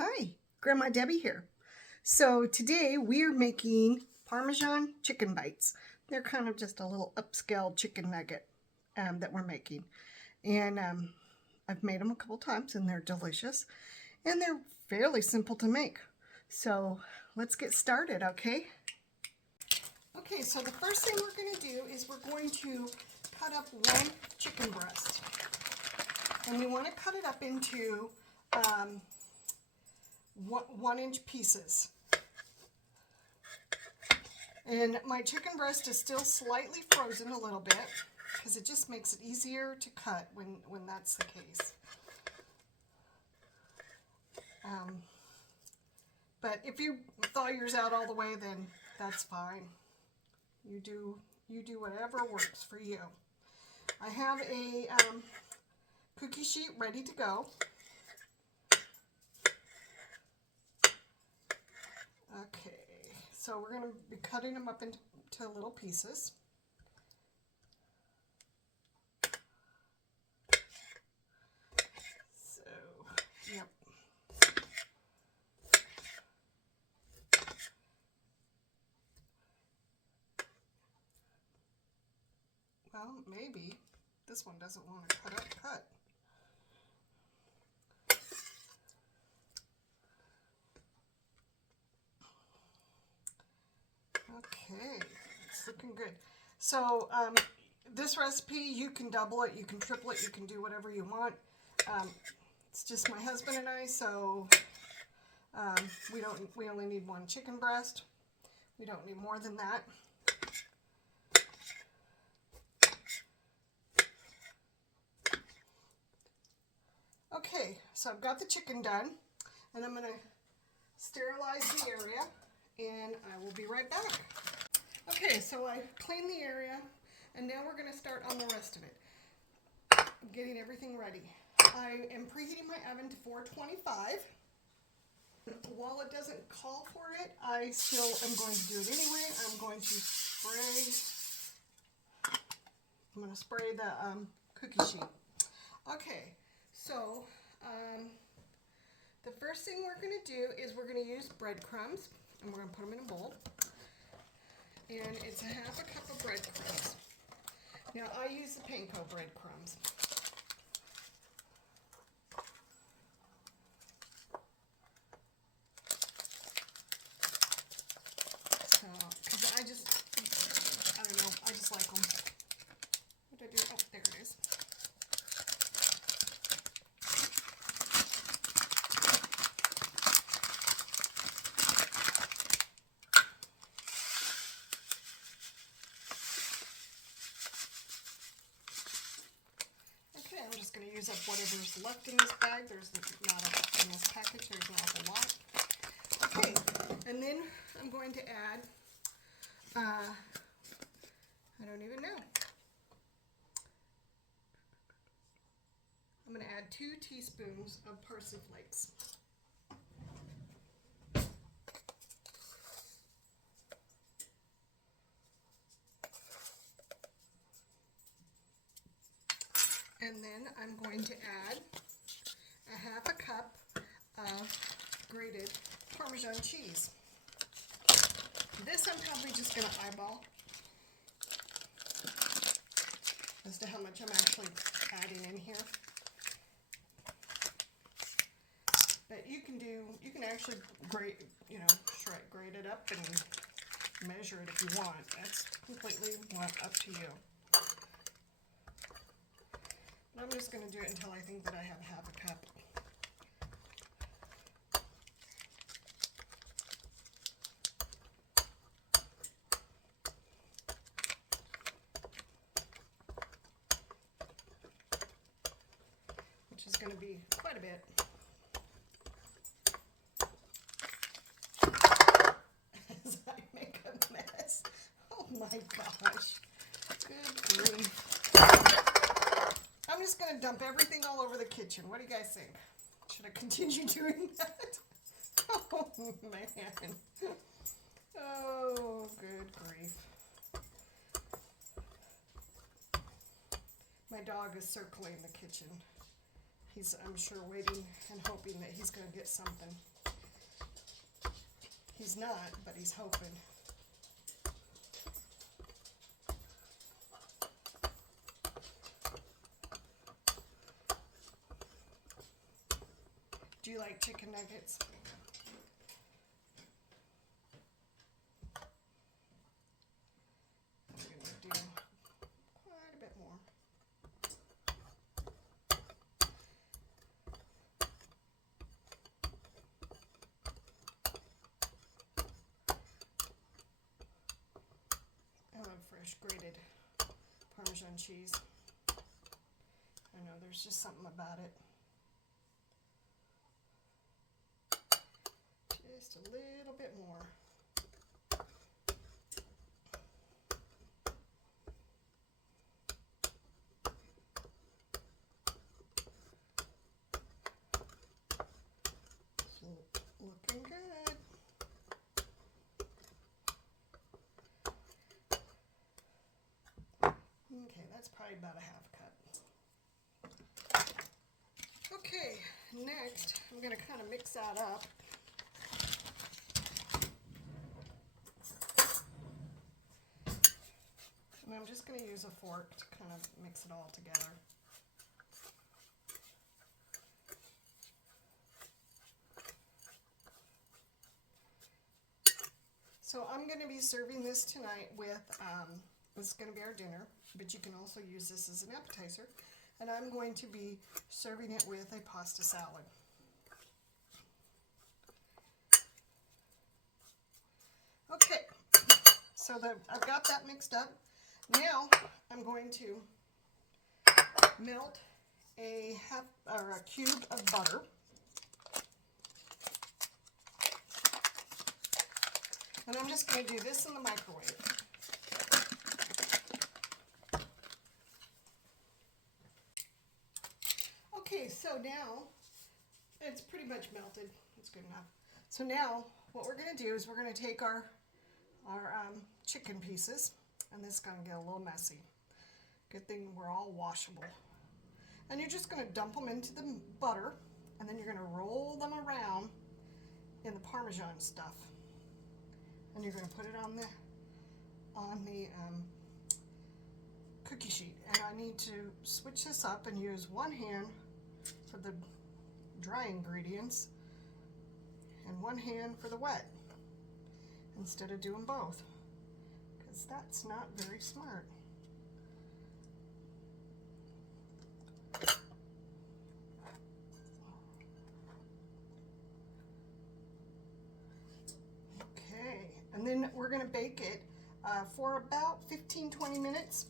Hi, Grandma Debbie here. So today we're making Parmesan chicken bites. They're kind of just a little upscale chicken nugget that we're making. And I've made them a couple times and they're delicious. And they're fairly simple to make. So let's get started, okay? Okay, so the first thing we're going to do is we're going to cut up one chicken breast. And we want to cut it up into 1-inch pieces. And my chicken breast is still slightly frozen a little bit because it just makes it easier to cut when that's the case. But if you thaw yours out all the way, then that's fine. You do whatever works for you. I have a cookie sheet ready to go. Okay, so we're going to be cutting them up into little pieces. So, yep. Well, maybe this one doesn't want to cut. Okay, it's looking good. So this recipe, you can double it, you can triple it, you can do whatever you want. It's just my husband and I, so we only need one chicken breast. We don't need more than that. Okay, so I've got the chicken done, and I'm going to sterilize the area, and I will be right back. Okay, so I cleaned the area, and now we're going to start on the rest of it. I'm getting everything ready. I am preheating my oven to 425. While it doesn't call for it, I still am going to do it anyway. I'm going to spray the cookie sheet. Okay, so the first thing we're going to do is we're going to use breadcrumbs, and we're going to put them in a bowl. And it's 1/2 cup of breadcrumbs. Now I use the panko breadcrumbs. So, because I don't know, I just like them. What did I do? Oh, there it is. I'm just going to use up whatever's left in this bag. There's not in this package, there's not a lot. Okay, and then I'm going to add, I don't even know. I'm going to add 2 teaspoons of parsley flakes. And then I'm going to add 1/2 cup of grated Parmesan cheese. This I'm probably just going to eyeball as to how much I'm actually adding in here. But you can actually grate it up and measure it if you want. That's completely up to you. I'm just going to do it until I think that I have 1/2 cup. Which is going to be quite a bit. As I make a mess. Oh my gosh. Good grief. I'm just going to dump everything all over the kitchen. What do you guys think? Should I continue doing that? Oh, man. Oh, good grief. My dog is circling the kitchen. He's, I'm sure, waiting and hoping that he's going to get something. He's not, but he's hoping. Do you like chicken nuggets? I'm going to do quite a bit more. I love fresh grated Parmesan cheese. I know there's just something about it. Just a little bit more. Looking good. Okay, that's probably about a half cup. Okay, next I'm going to kind of mix that up. And I'm just going to use a fork to kind of mix it all together. So I'm going to be serving this tonight with, this is going to be our dinner, but you can also use this as an appetizer. And I'm going to be serving it with a pasta salad. Okay, so I've got that mixed up. Now I'm going to melt a cube of butter. And I'm just going to do this in the microwave. Okay, so now it's pretty much melted. It's good enough. So now what we're going to do is we're going to take our chicken pieces, and this is going to get a little messy. Good thing we're all washable. And you're just going to dump them into the butter, and then you're going to roll them around in the Parmesan stuff. And you're going to put it on the cookie sheet. And I need to switch this up and use one hand for the dry ingredients and one hand for the wet, instead of doing both, because that's not very smart. Okay, and then we're going to bake it for about 15-20 minutes.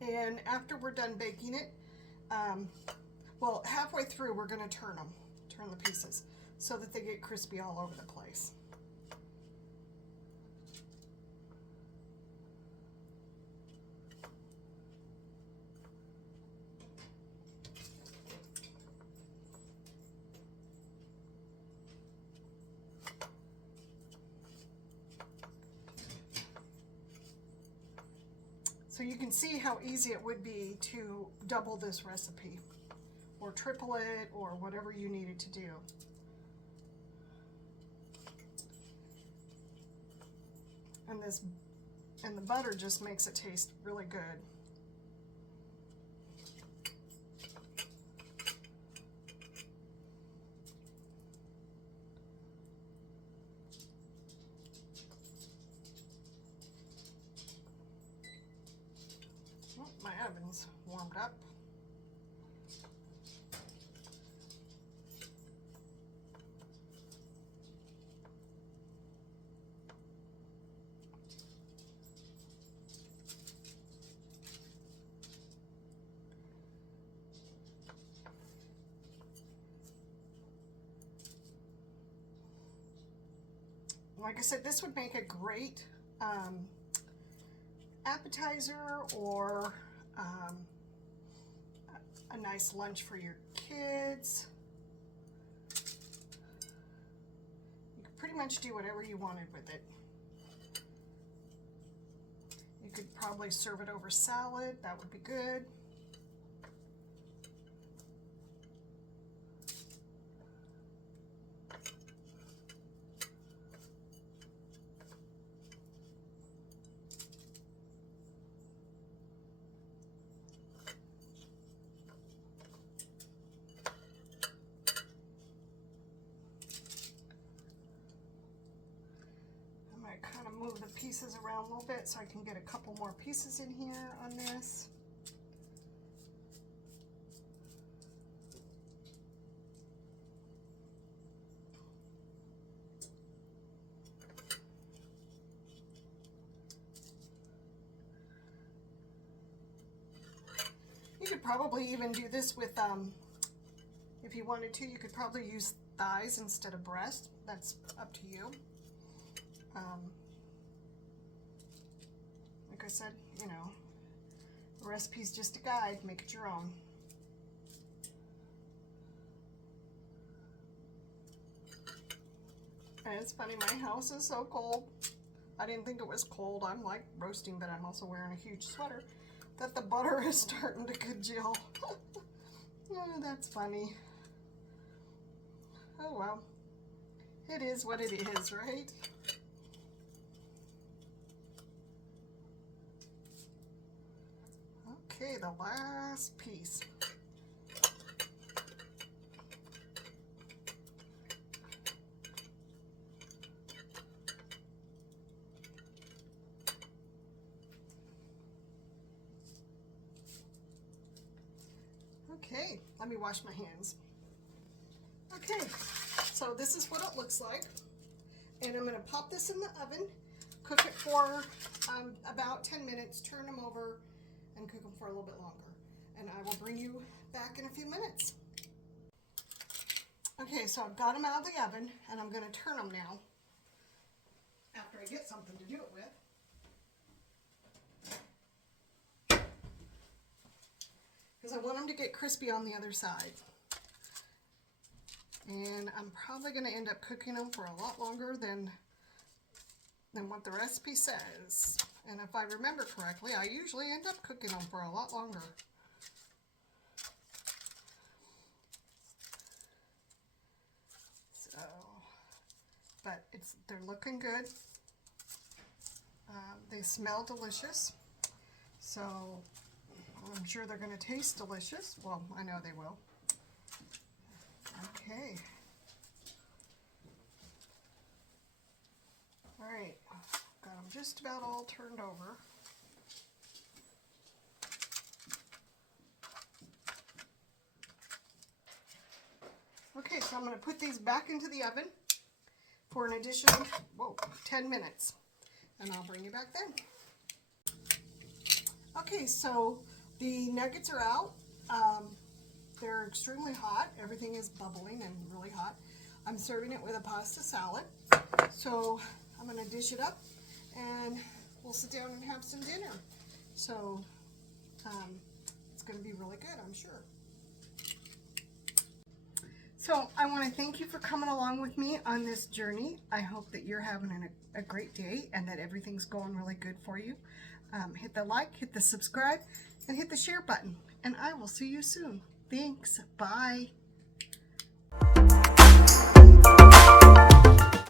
And after we're done baking it, well, halfway through we're going to turn the pieces so that they get crispy all over the place. So you can see how easy it would be to double this recipe, or triple it, or whatever you needed to do. And the butter just makes it taste really good. Oh, my oven's warmed up. Like I said, this would make a great appetizer, or a nice lunch for your kids. You could pretty much do whatever you wanted with it. You could probably serve it over salad. That would be good. I kind of move the pieces around a little bit so I can get a couple more pieces in here on this. You could probably even do this with, if you wanted to, you could probably use thighs instead of breast. That's up to you. Like I said, you know, the recipe's just a guide. Make it your own. And it's funny, my house is so cold. I didn't think it was cold. I'm like roasting, but I'm also wearing a huge sweater. That the butter is starting to congeal. Oh, that's funny. Oh well. It is what it is, right? Okay, the last piece. Okay, let me wash my hands. Okay, so this is what it looks like. And I'm going to pop this in the oven, cook it for about 10 minutes, turn them over, and cook them for a little bit longer. And I will bring you back in a few minutes. Okay, so I've got them out of the oven, and I'm going to turn them now, after I get something to do it with. Because I want them to get crispy on the other side. And I'm probably going to end up cooking them for a lot longer than what the recipe says. And if I remember correctly, I usually end up cooking them for a lot longer. So, but they're looking good. They smell delicious. So I'm sure they're going to taste delicious. Well, I know they will. Okay. All right. Got them just about all turned over. Okay, so I'm going to put these back into the oven for an additional 10 minutes. And I'll bring you back then. Okay, so the nuggets are out. They're extremely hot. Everything is bubbling and really hot. I'm serving it with a pasta salad. So I'm going to dish it up and we'll sit down and have some dinner. So it's going to be really good, I'm sure. So I want to thank you for coming along with me on this journey. I hope that you're having a great day and that everything's going really good for you. Hit the like, hit the subscribe, and hit the share button. And I will see you soon. Thanks. Bye.